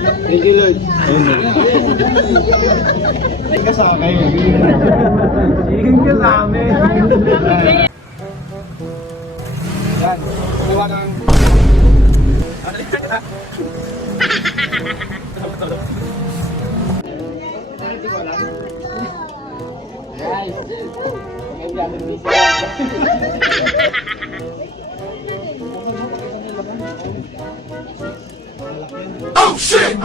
Thank you, Lord. Sige ka sa akin. Sige ka sa amin. Yan. Kuha ng... Ano yan? Guys, may gamit dito. Oh shit!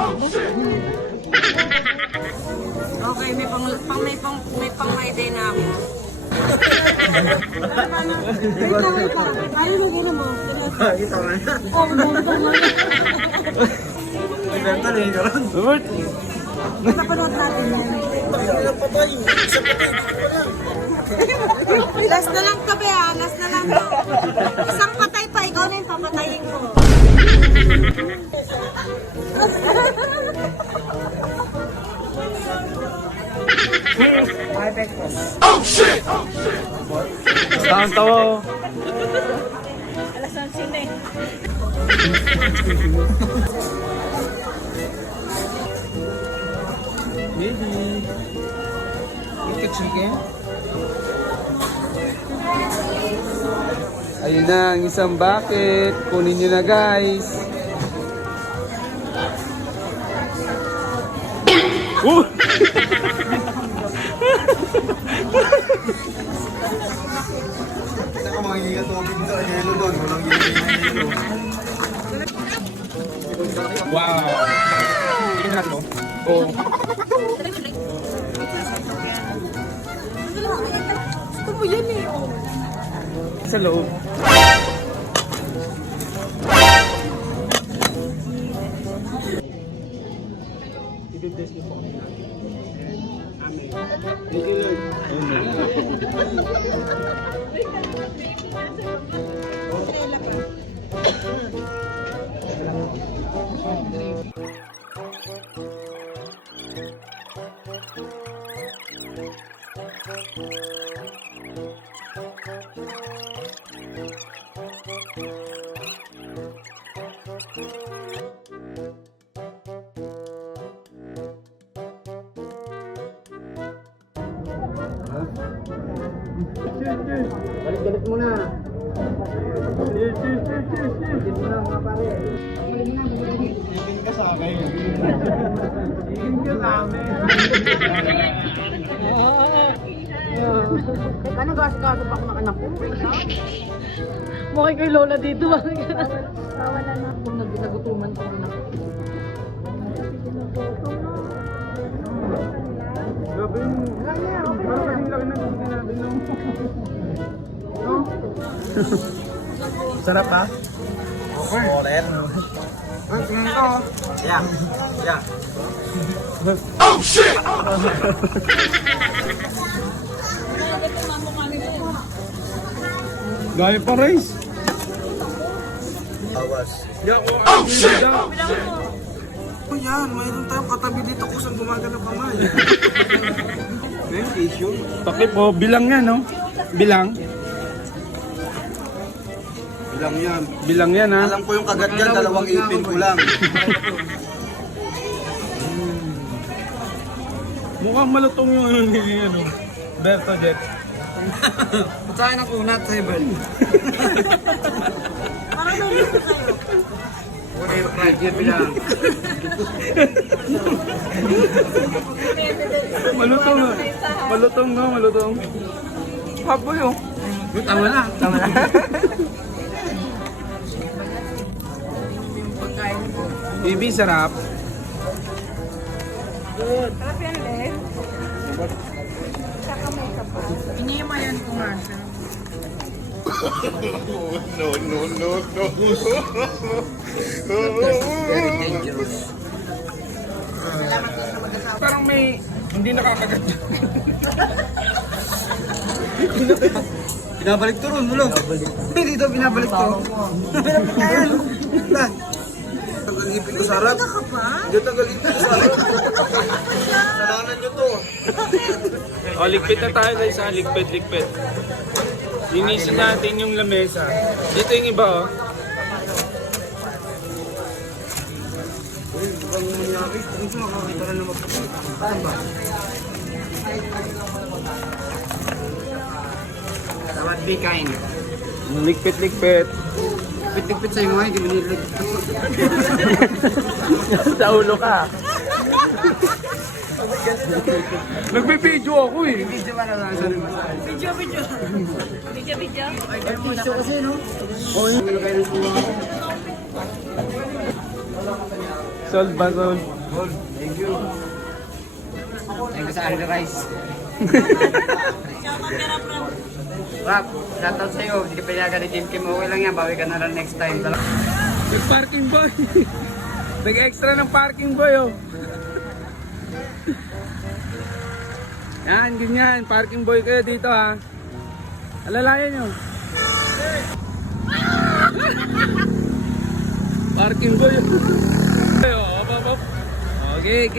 Okay, may pang my day na ako. Wait lang. Ayaw mo gina mo. Ito nga. Oh, bumutong mo. Ibenta na yun. Robert! Napanood natin yan. Last na lang kabe ha. Last na lang to. Isang patay pa. Ikaw na yung papatayin ko. Oh shit! Saan tawa? Alas ng sine. Maybe. Ito chicken? Ayun na, ang isang bucket. Kunin nyo na, guys. Ako mga tubig sa yelo doon. Walang yelo. Wow! Ingat mo? Oo. Gusto mo yan eh. Sa loob. I-bless niyo po. Amen. Thank you, Lord. Balik-balik muna. Cheers. Balik muna mga pare. Bigyan ka sa akin. Bigyan ka sa amin. Ano gas-gas pa ako ng anak ko? Mukha kay Lola dito. Wala na akong nagutuman ko anak ko. Grabe yung... Parang kasing laki na gusto natin ng... No? Sarap ha? Okay. Oren. Ay, tingnan ko. Yeah. Oh shit! Gaya pa rice. Awas. Oh shit! O yan, mayroon tayong katabi dito kung saan gumagano kamay. May issue. Takip po, bilang yan no? Bilang Bilang yan. Bilang yan ha? Alam ko yung kagat dyan, 2 ipin ko lang. Mukhang malutong yung ano, Berto Jet. Ba't sa akin ang kunat, Seven? Parang nalito kayo. Legit lang. Malutong ha? Malutong no, malutong. Haboy oh. Tama na. Bibi, sarap. Sarap yan, Len. Saka may kapo. Inimayan ko nga siya. No. Very dangerous. Parang may hindi nakakagat. Binabalik to ron, ulo. Dito binabalik to. Ayan. Tagal ipin ko sa harap. Ka pa? Hindi tagal ipin ko sa harap. Kailangan nyo to. O, ligpit na tayo guys ha, ligpit. Linisin natin yung lamesa. Dito yung iba oh. nangyari. Kung saan nakakita na naman. Saan ba? Dapat be kind. Ligpit-ligpit. Pit-pit sa'yo nga, hindi mo nilig. Sa ulo ka. Nagbe-video ako eh. Video ka na lang sa naman. Video. Artista kasi, no? Oo, yung mga kayo ng kuha ko. Sold ba, sold? Thank you. Thank you sa Under Rice. Rap, shoutout sa'yo. Hindi ka pinayagan ni Team Kim. Okay lang yan. Bawi ka na lang next time. Nag-parking boy. Nag-extra ng parking boy oh. Yan, ganyan. Parking boy kayo dito ha. Alalayan nyo. Parking boy. Op. Okay.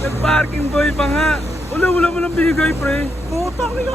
Nag-parking boy pa nga. Wala mo lang bigay pre. Putang ina.